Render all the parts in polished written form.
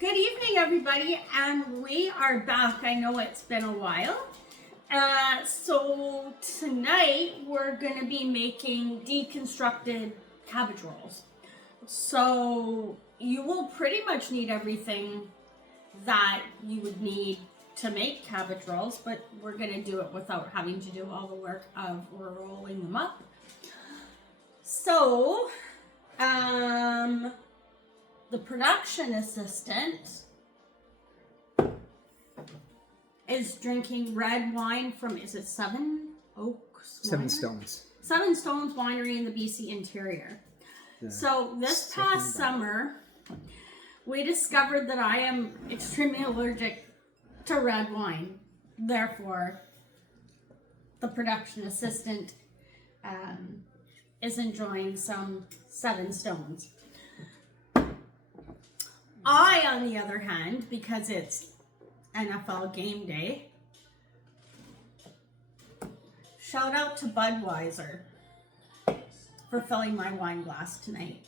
Good evening, everybody, and we are back. I know it's been a while. So tonight we're going to be making deconstructed cabbage rolls. So you will pretty much need everything that you would need to make cabbage rolls, but we're going to do it without having to do all the work of rolling them up. So, the production assistant is drinking red wine from, is it Seven Oaks? Seven Stones. Seven Stones Winery in the BC interior. Yeah. So this past summer, we discovered that I am extremely allergic to red wine. Therefore, the production assistant is enjoying some Seven Stones. I, on the other hand, because it's NFL game day, shout out to Budweiser for filling my wine glass tonight.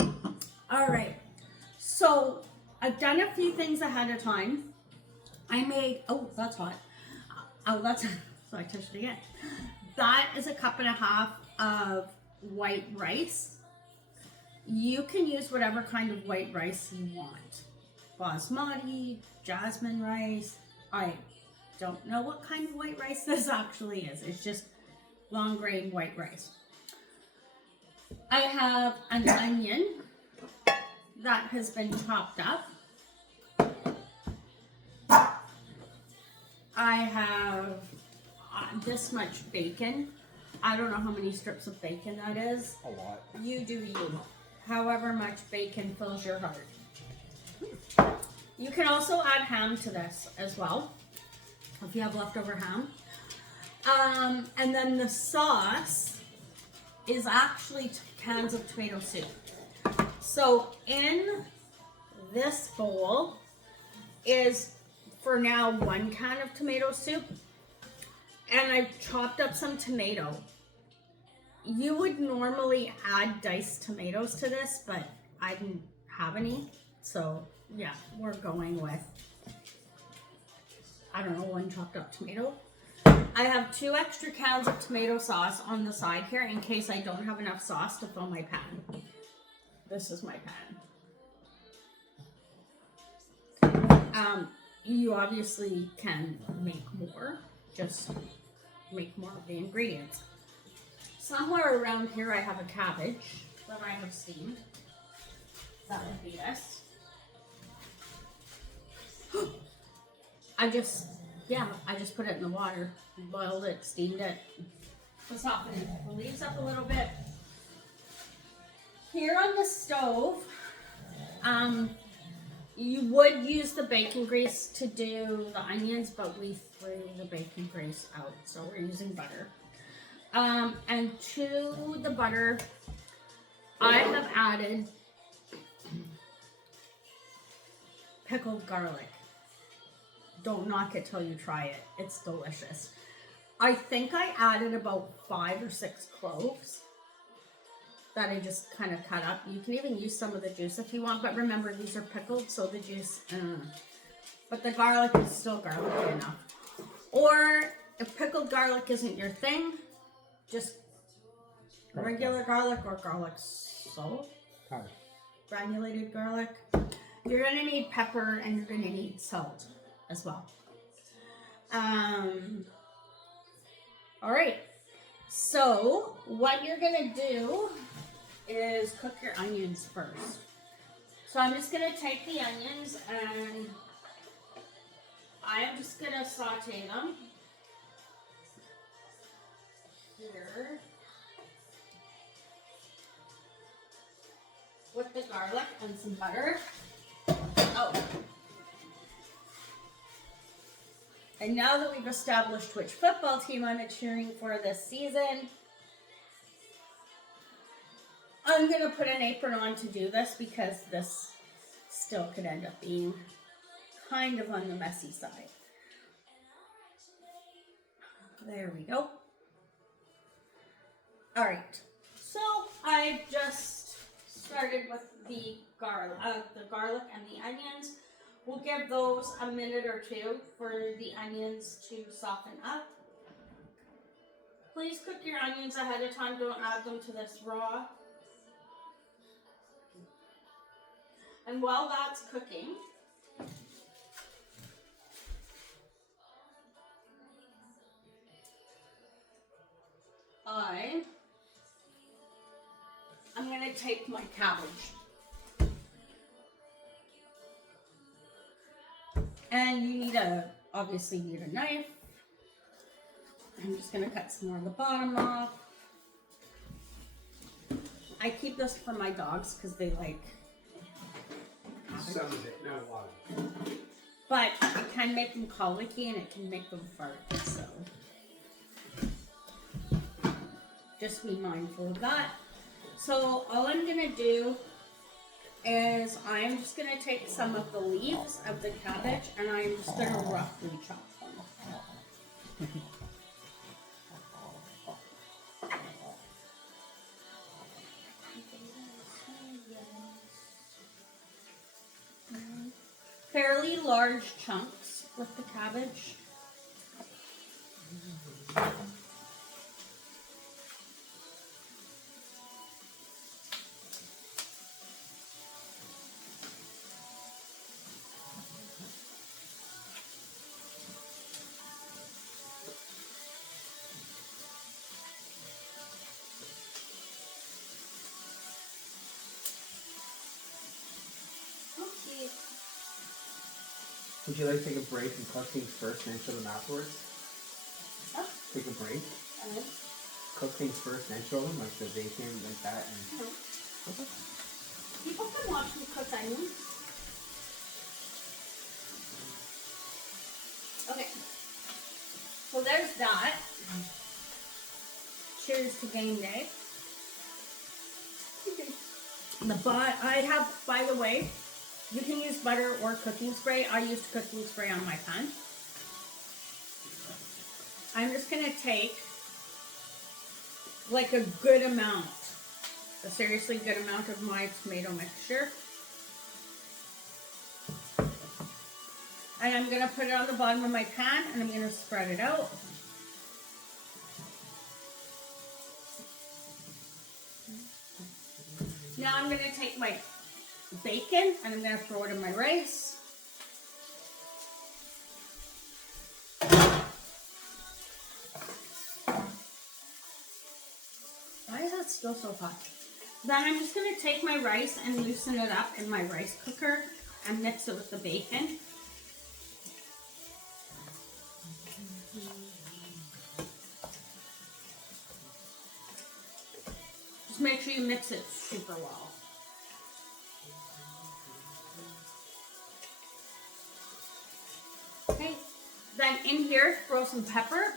All right, so I've done a few things ahead of time. I made, oh, that's hot. Oh, that's, so I touched it again. That is a cup and a half of white rice. You can use whatever kind of white rice you want. Basmati, jasmine rice. I don't know what kind of white rice this actually is. It's just long grain white rice. I have an onion that has been chopped up. I have this much bacon. I don't know how many strips of bacon that is. A lot. You do you. However much bacon fills your heart. You can also add ham to this as well, if you have leftover ham. And then the sauce is actually cans of tomato soup. So in this bowl is, for now, 1 can of tomato soup. And I've chopped up some tomato. You would normally add diced tomatoes to this, but I didn't have any. So yeah, we're going with, I don't know, 1 chopped up tomato. I have 2 extra cans of tomato sauce on the side here in case I don't have enough sauce to fill my pan. This is my pan. You obviously can make more, just make more of the ingredients. Somewhere around here I have a cabbage that I have steamed. That would be this. I just put it in the water, boiled it, steamed it, to soften the leaves up a little bit. Here on the stove, you would use the bacon grease to do the onions, but we threw the bacon grease out, so we're using butter. And to the butter, I have added pickled garlic. Don't knock it till you try it. It's delicious. I think I added about 5 or 6 cloves that I just kind of cut up. You can even use some of the juice if you want, but remember, these are pickled, so the juice, but the garlic is still garlicky enough. Or if pickled garlic isn't your thing, just regular garlic or garlic salt, granulated garlic. You're gonna need pepper and you're gonna need salt as well. All right, so what you're gonna do is cook your onions first. So I'm just gonna take the onions and I am just gonna saute them here with the garlic and some butter. Oh. And now that we've established which football team I'm cheering for this season, I'm going to put an apron on to do this because this still could end up being kind of on the messy side. There we go. All right, so I just started with the the garlic and the onions. We'll give those a minute or two for the onions to soften up. Please cook your onions ahead of time. Don't add them to this raw. And while that's cooking, I'm going to take my cabbage. And you obviously need a knife. I'm just going to cut some more of the bottom off. I keep this for my dogs because they like cabbage. Some of it, not a lot of it. But it can make them colicky and it can make them fart, so just be mindful of that. So all I'm gonna do is I'm just gonna take some of the leaves of the cabbage and I'm just gonna roughly chop them. Fairly large chunks with the cabbage. Okay. Would you like to take a break and cook things first and then show them afterwards? Huh? Take a break? Cook things first and then show them, like the bacon, like that. And... Okay. People can watch me cook onions. Okay. So there's that. Cheers to game day. I have, by the way, you can use butter or cooking spray. I used cooking spray on my pan. I'm just going to take like a good amount, a seriously good amount of my tomato mixture. And I'm going to put it on the bottom of my pan and I'm going to spread it out. Now I'm going to take my bacon and I'm going to throw it in my rice. Why is that still so hot? Then I'm just going to take my rice and loosen it up in my rice cooker and mix it with the bacon. Just make sure you mix it super well. Okay, then in here, throw some pepper.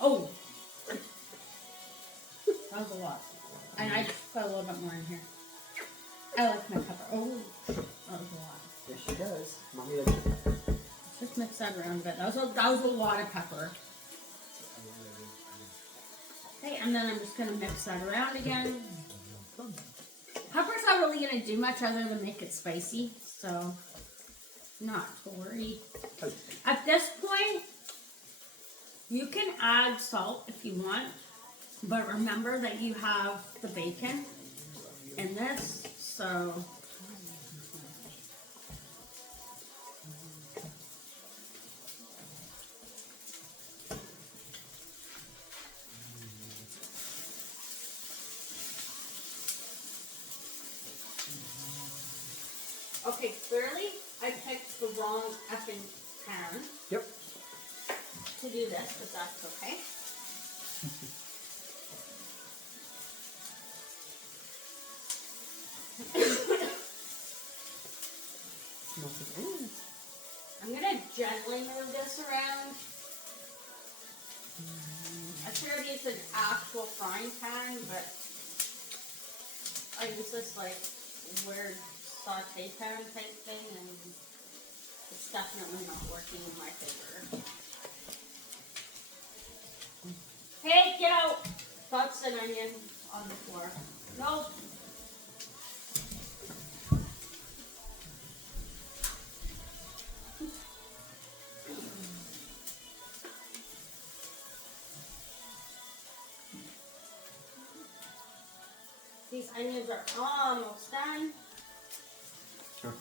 Oh, that was a lot. And I just put a little bit more in here. I like my pepper. Oh, that was a lot. Yes, she does. Mommy likes your pepper. Let's just mix that around a bit. That was a lot of pepper. Okay, and then I'm just going to mix that around again. Pepper's not really going to do much other than make it spicy, so not to worry. At this point, you can add salt if you want, but remember that you have the bacon in this, so okay, clearly I picked the wrong effing pan. Yep. To do this, but that's okay. I'm gonna gently move this around. I sure use an actual frying pan, but I use this like weird saute pan type thing, and it's definitely not working in my favor. Hey, get out! That's an onion on the floor. Nope. These onions are almost done. Sure.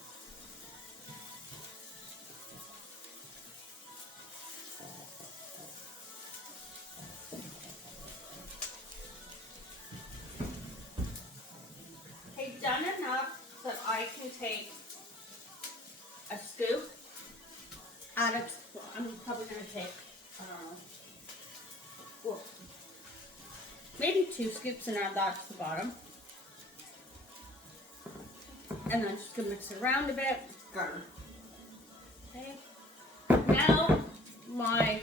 Okay, done enough that I can take a scoop. Add it. I'm probably gonna take, well, maybe 2 scoops and add that to the bottom. And then just gonna mix it around a bit. Okay. Now my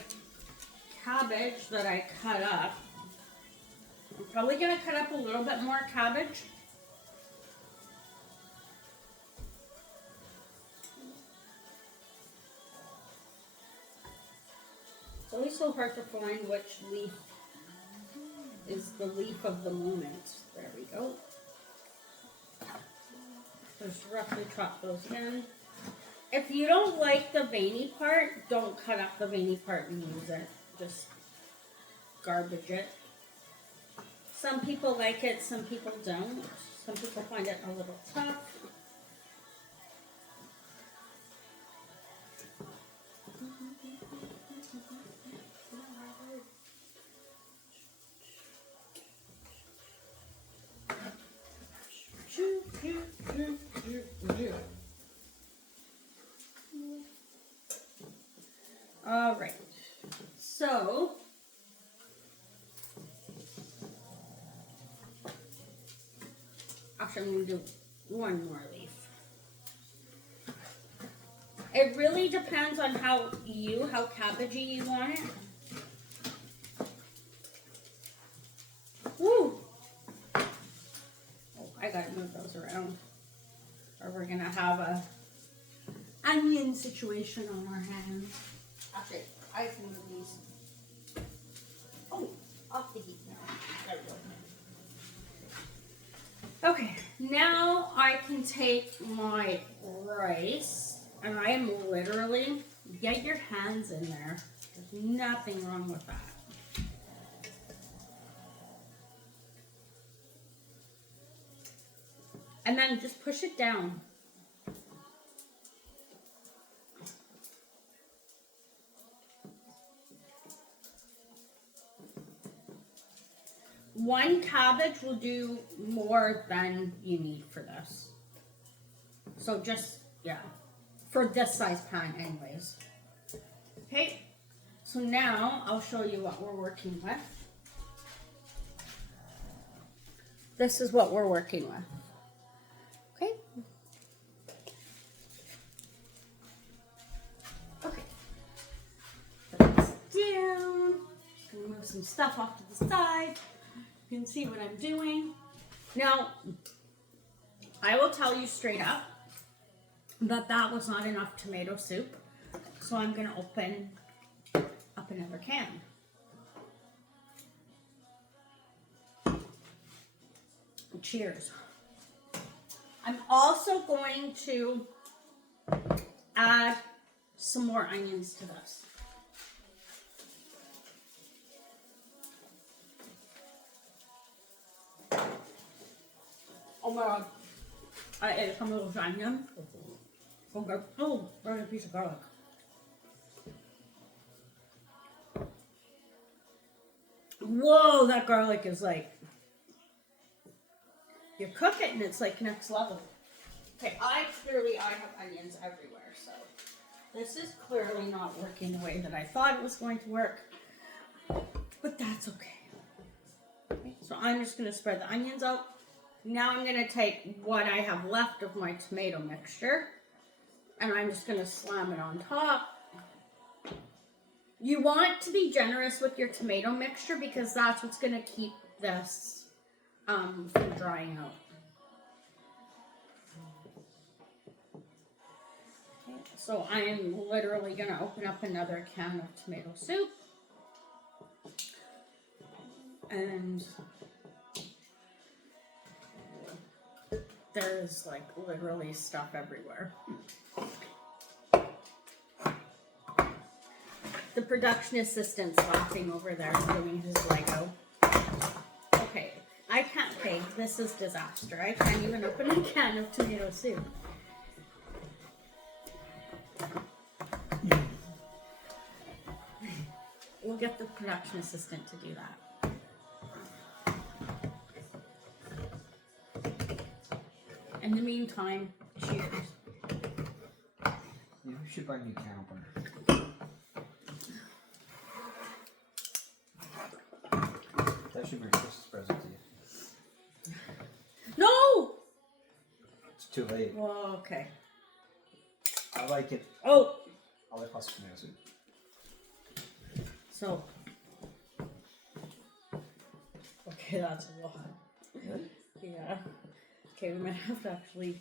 cabbage that I cut up, I'm probably gonna cut up a little bit more cabbage. It's always so hard to find which leaf is the leaf of the moment. There we go. Just roughly chop those in. If you don't like the veiny part, don't cut up the veiny part and use it. Just garbage it. Some people like it, some people don't. Some people find it a little tough. All right, so actually I'm going to do one more leaf. It really depends on how cabbagey you want it. Woo! Oh, I gotta move those around, or we're gonna have a onion situation on our hands. Actually, I can move these. Oh, off the heat now. There we go. Okay, now I can take my rice, and I am literally, get your hands in there. There's nothing wrong with that. And then just push it down. One cabbage will do more than you need for this. So just, yeah, for this size pan anyways. Okay, so now I'll show you what we're working with. This is what we're working with. Okay. Okay. Put this down. Just gonna move some stuff off to the side. You can see what I'm doing. Now, I will tell you straight up that that was not enough tomato soup. So I'm gonna open up another can. Cheers. I'm also going to add some more onions to this. Oh my god. I ate some of those onions. Okay. Oh, there's a piece of garlic. Whoa, that garlic is like, you cook it and it's like next level. Okay, I have onions everywhere, so this is clearly not working the way that I thought it was going to work, but that's okay. Okay, so I'm just gonna spread the onions out. Now I'm gonna take what I have left of my tomato mixture and I'm just gonna slam it on top. You want to be generous with your tomato mixture because that's what's gonna keep this from drying out. Okay, so I am literally gonna open up another can of tomato soup. And there's like literally stuff everywhere. The production assistant's laughing over there doing his Lego. Okay, I can't pay. Okay, this is disaster. I can't even open a can of tomato soup. We'll get the production assistant to do that. In the meantime, cheers. You should buy me a can opener. That should be your Christmas present to you. No! It's too late. Well, okay. I like it. Oh! I like pasta tomato soup. So. Okay, that's a lot. Really? Yeah. Okay, we might have to actually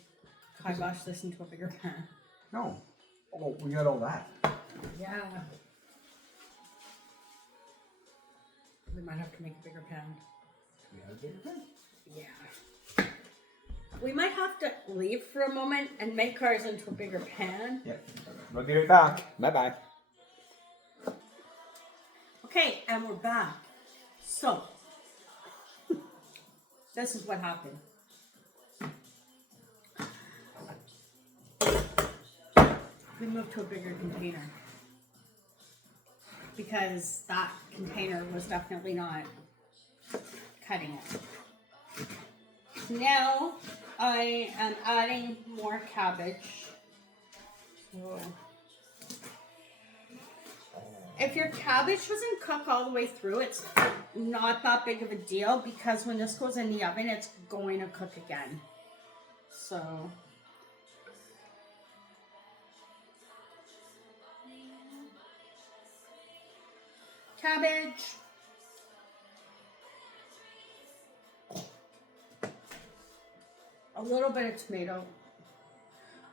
kibosh this into a bigger pan. No. Oh, we got all that. Yeah. We might have to make a bigger pan. We got a bigger pan? Yeah. We might have to leave for a moment and make ours into a bigger pan. Yep. We'll be right back. Bye-bye. Okay, and we're back. So, this is what happened. We moved to a bigger container because that container was definitely not cutting it. Now I am adding more cabbage. So, if your cabbage doesn't cook all the way through, it's not that big of a deal because when this goes in the oven, it's going to cook again. So, cabbage. A little bit of tomato.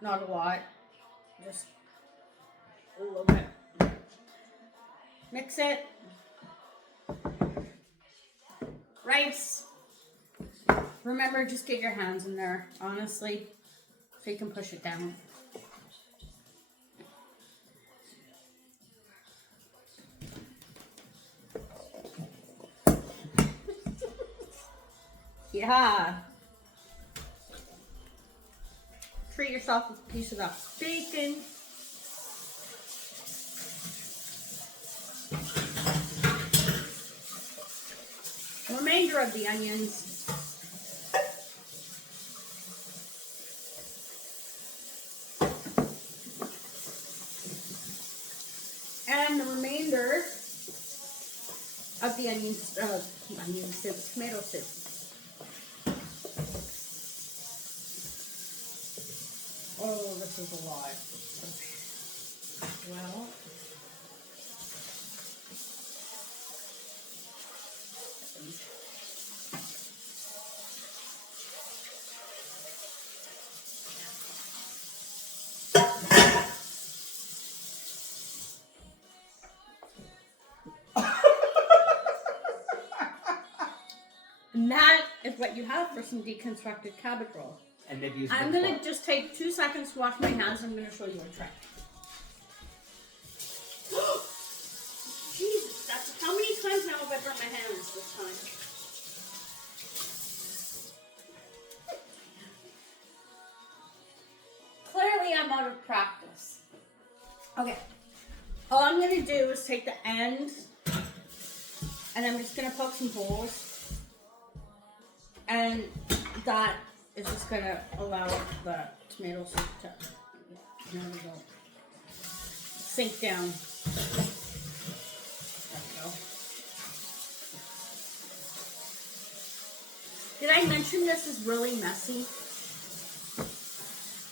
Not a lot. Just a little bit. Mix it. Rice. Remember, just get your hands in there, honestly, so you can push it down. Yeah. Treat yourself with a piece of that bacon. Remainder of the onions. And the remainder of the onion soup, tomato soup. Oh, this is a lot. Well, and that is what you have for some deconstructed cabbage rolls. And they've used I'm going to just take 2 seconds to wash my hands and I'm going to show you a trick. Jesus, that's how many times now have I burnt my hands this time? Clearly I'm out of practice. Okay. All I'm going to do is take the end and I'm just going to poke some holes. And that is just going to allow the tomato soup to sink down. There we go. Did I mention this is really messy?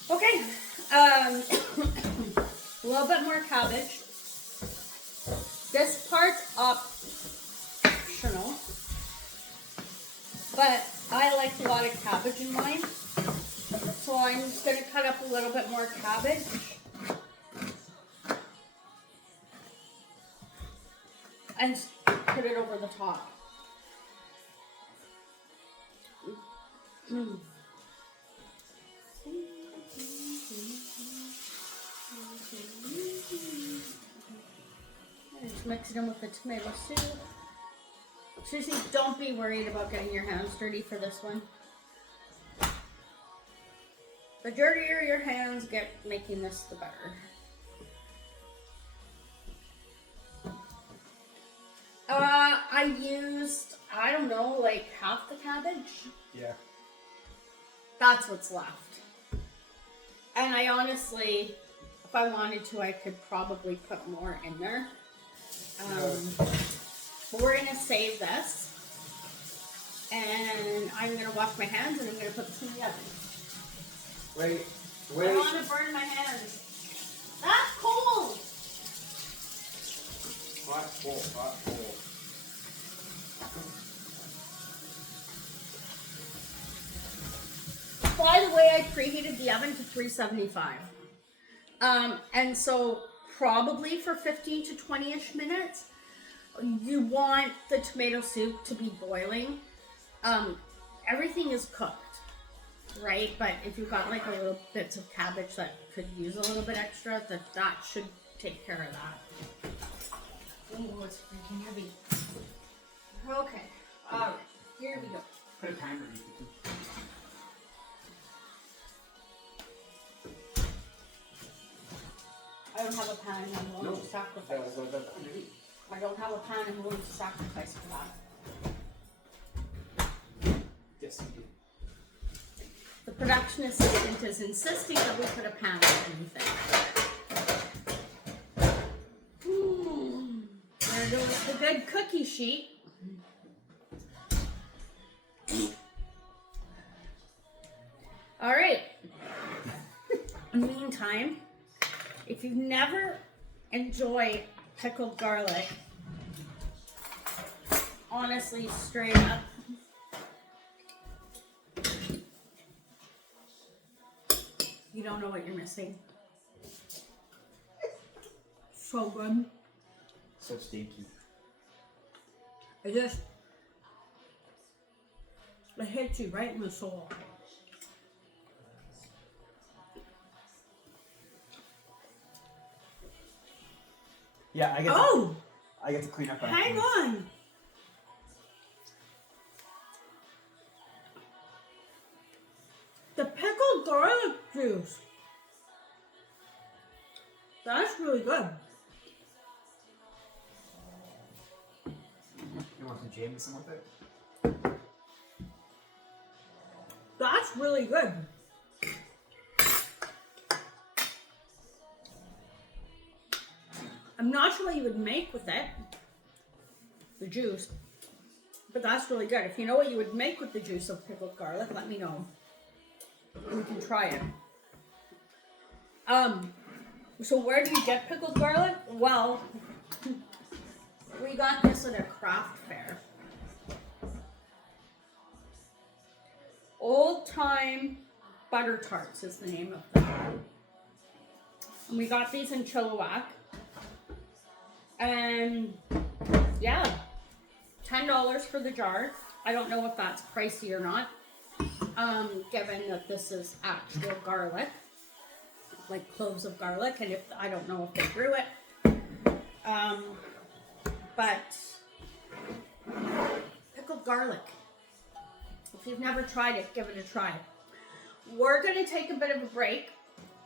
Okay. A little bit more cabbage. This part's optional, but I like a lot of cabbage in mine, so I'm just going to cut up a little bit more cabbage. And put it over the top. Just mix it in with the tomato soup. Susie, don't be worried about getting your hands dirty for this one. The dirtier your hands get making this, the better. I used, I don't know, like half the cabbage. Yeah. That's what's left. And I honestly, if I wanted to, I could probably put more in there. But we're gonna save this. And I'm gonna wash my hands and I'm gonna put this in the oven. Wait. I don't want to burn my hands. That's cold. Hot coal. By the way, I preheated the oven to 375. And so probably for 15 to 20-ish minutes, you want the tomato soup to be boiling. Everything is cooked, right? But if you've got like a little bits of cabbage that could use a little bit extra, that should take care of that. Oh, it's freaking heavy. Okay, all right, here we go. Put a timer. I don't have a pan I'm willing to sacrifice. I don't have a pan I'm willing to sacrifice for that. Yes, you do. The production assistant is insisting that we put a pan on anything. There goes the good cookie sheet. All right. In the meantime, if you've never enjoyed pickled garlic, honestly, straight up, you don't know what you're missing. So good. So stinky. It hits you right in the soul. Yeah, I get to clean up after. Hang on. The pickled garlic juice. That's really good. You want some Jameson with it? That's really good. I'm not sure what you would make with it, the juice, but that's really good. If you know what you would make with the juice of pickled garlic, let me know. We can try it. So where do you get pickled garlic? Well, we got this at a craft fair. Old Time Butter Tarts is the name of them. And we got these in Chilliwack. And yeah, $10 for the jar. I don't know if that's pricey or not, given that this is actual garlic, like cloves of garlic, and if I don't know if they grew it. But pickled garlic. If you've never tried it, give it a try. We're gonna take a bit of a break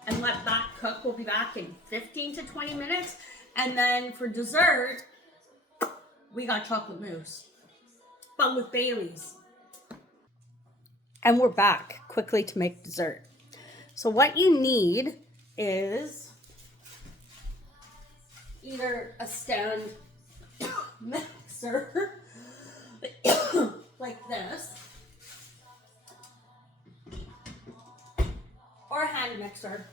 and let that cook. We'll be back in 15 to 20 minutes. And then for dessert, we got chocolate mousse, but with Bailey's. And we're back quickly to make dessert. So what you need is either a stand mixer like this, or a hand mixer,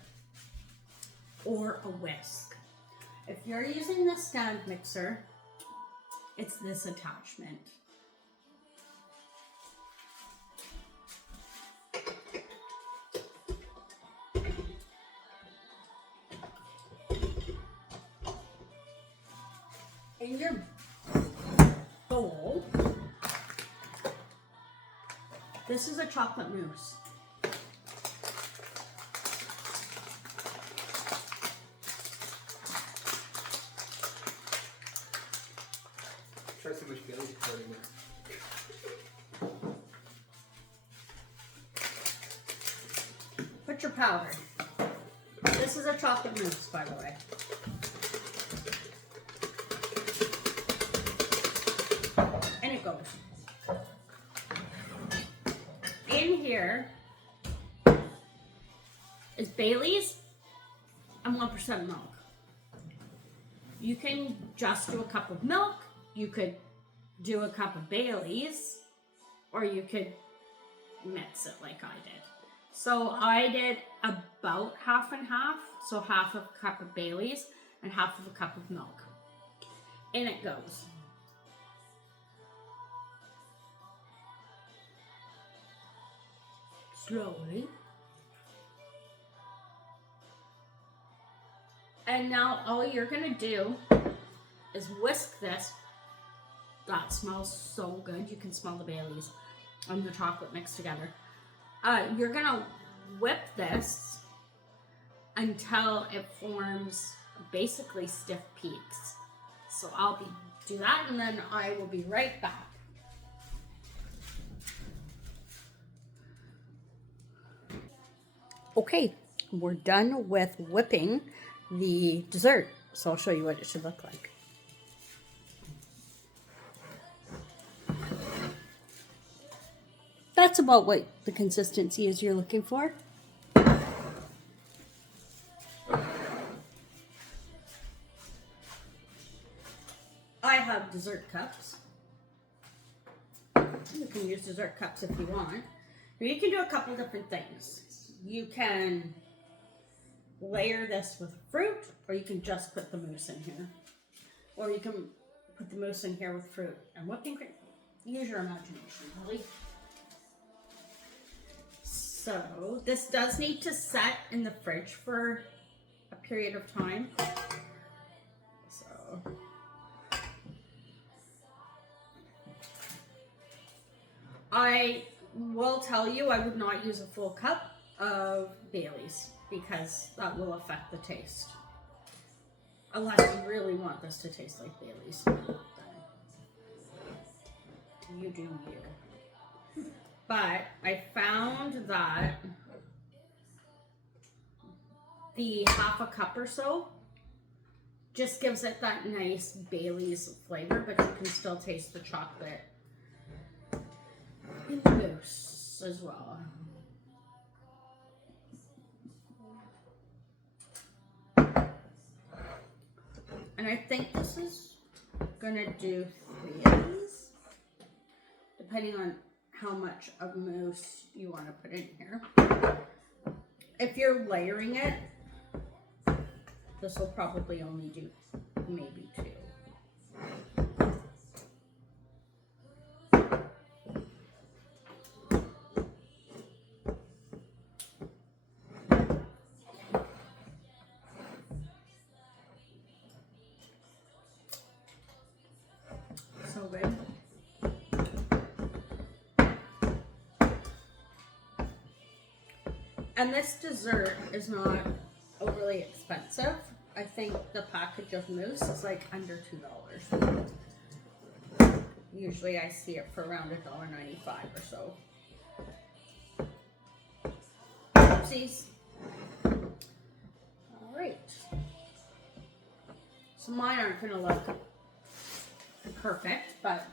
or a whisk. If you're using the stand mixer, it's this attachment. In your bowl, this is a chocolate mousse. Try some much good. really hurting it. Put your powder. This is a chocolate mousse, by the way. And it goes. In here is Bailey's and 1% milk. You can just do a cup of milk, you could do a cup of Bailey's, or you could mix it like I did. So I did about half and half, so half of a cup of Bailey's and half of a cup of milk. In it goes. Slowly. And now all you're gonna do is whisk this. That smells so good. You can smell the Bailey's and the chocolate mixed together. You're gonna whip this until it forms basically stiff peaks. So I'll do that and then I will be right back. Okay, we're done with whipping the dessert. So I'll show you what it should look like. That's about what the consistency is you're looking for. I have dessert cups. You can use dessert cups if you want. You can do a couple different things. You can layer this with fruit, or you can just put the mousse in here. Or you can put the mousse in here with fruit and whipping cream. Use your imagination, really. So this does need to set in the fridge for a period of time. So I will tell you I would not use a full cup of Bailey's because that will affect the taste. Unless you really want this to taste like Bailey's. Then you do you. But I found that the half a cup or so just gives it that nice Bailey's flavor, but you can still taste the chocolate in the mousse as well. And I think this is gonna do 3 of these, depending on how much of mousse you want to put in here. If you're layering it, this will probably only do maybe 2. So good. And this dessert is not overly expensive. I think the package of mousse is like under $2. Usually I see it for around $1.95 or so. Oopsies. All right. So mine aren't gonna look perfect, but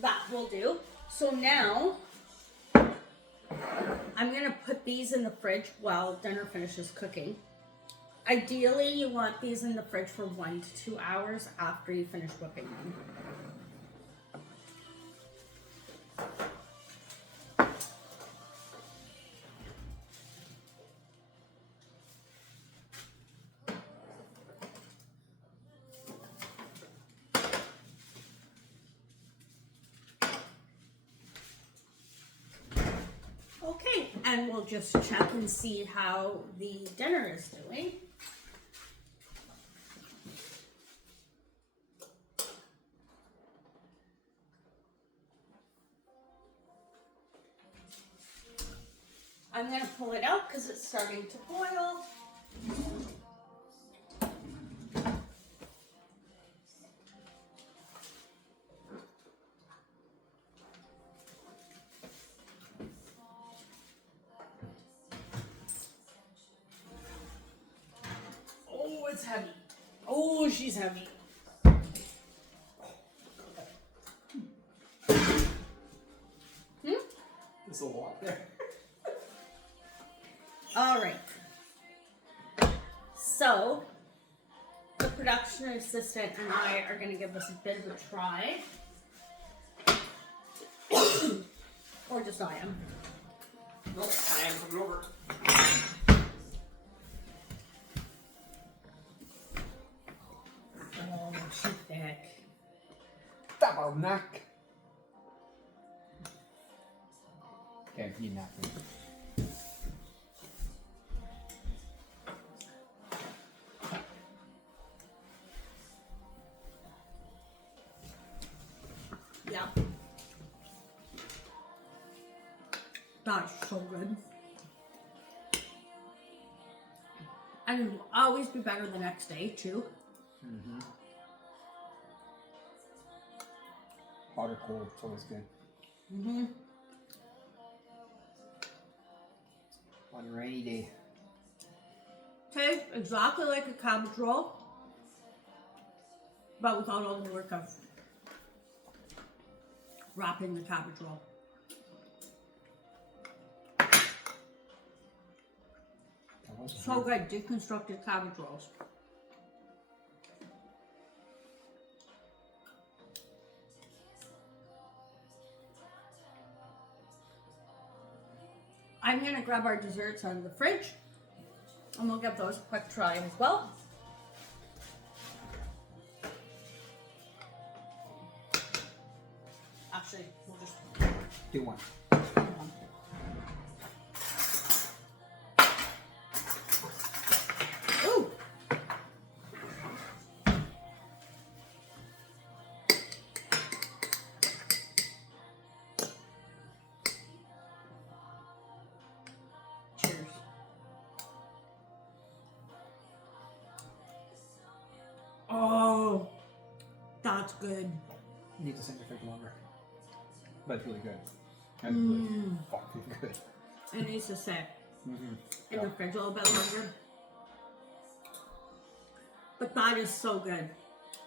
that will do. So now I'm gonna put these in the fridge while dinner finishes cooking. Ideally, you want these in the fridge for 1 to 2 hours after you finish whipping them. Okay, and we'll just check and see how the dinner is doing. I'm going to pull it out because it's starting to boil. heavy. Oh, she's heavy. There's a lot there. All right. So, the production assistant and I are going to give this a bit of a try. Or just I am. Nope, I am coming over. Oh, she's thick. Double neck. Okay, you napkin. Yeah. That's so good. And it'll always be better the next day, too. Mm-hmm. Hot or cold, it's always good. Mm-hmm. On a rainy day. Tastes exactly like a cabbage roll, but without all the work of wrapping the cabbage roll. So good, deconstructed cabbage rolls. I'm gonna grab our desserts out of the fridge and we'll give those a quick try as well. Actually, we'll just do one. Ooh! Cheers. Oh, that's good. You need to send your fridge longer. But it's really good. That's really fucking good. It needs to sit in the fridge a little bit longer. But that is so good.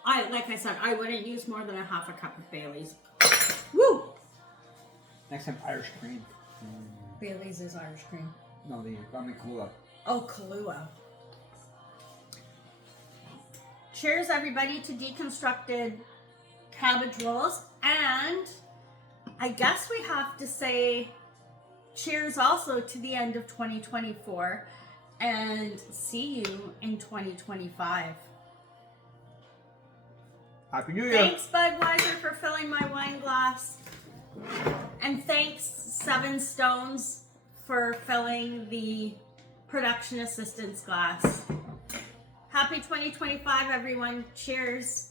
Like I said, I wouldn't use more than a half a cup of Bailey's. Woo! Next time, Irish cream. Bailey's is Irish cream. No, the Kahlua. Oh, Kahlua. Cheers, everybody, to deconstructed cabbage rolls. And I guess we have to say cheers also to the end of 2024 and see you in 2025. Happy New Year! Thanks, Budweiser, for filling my wine glass. And thanks, Seven Stones, for filling the production assistant's glass. Happy 2025, everyone. Cheers.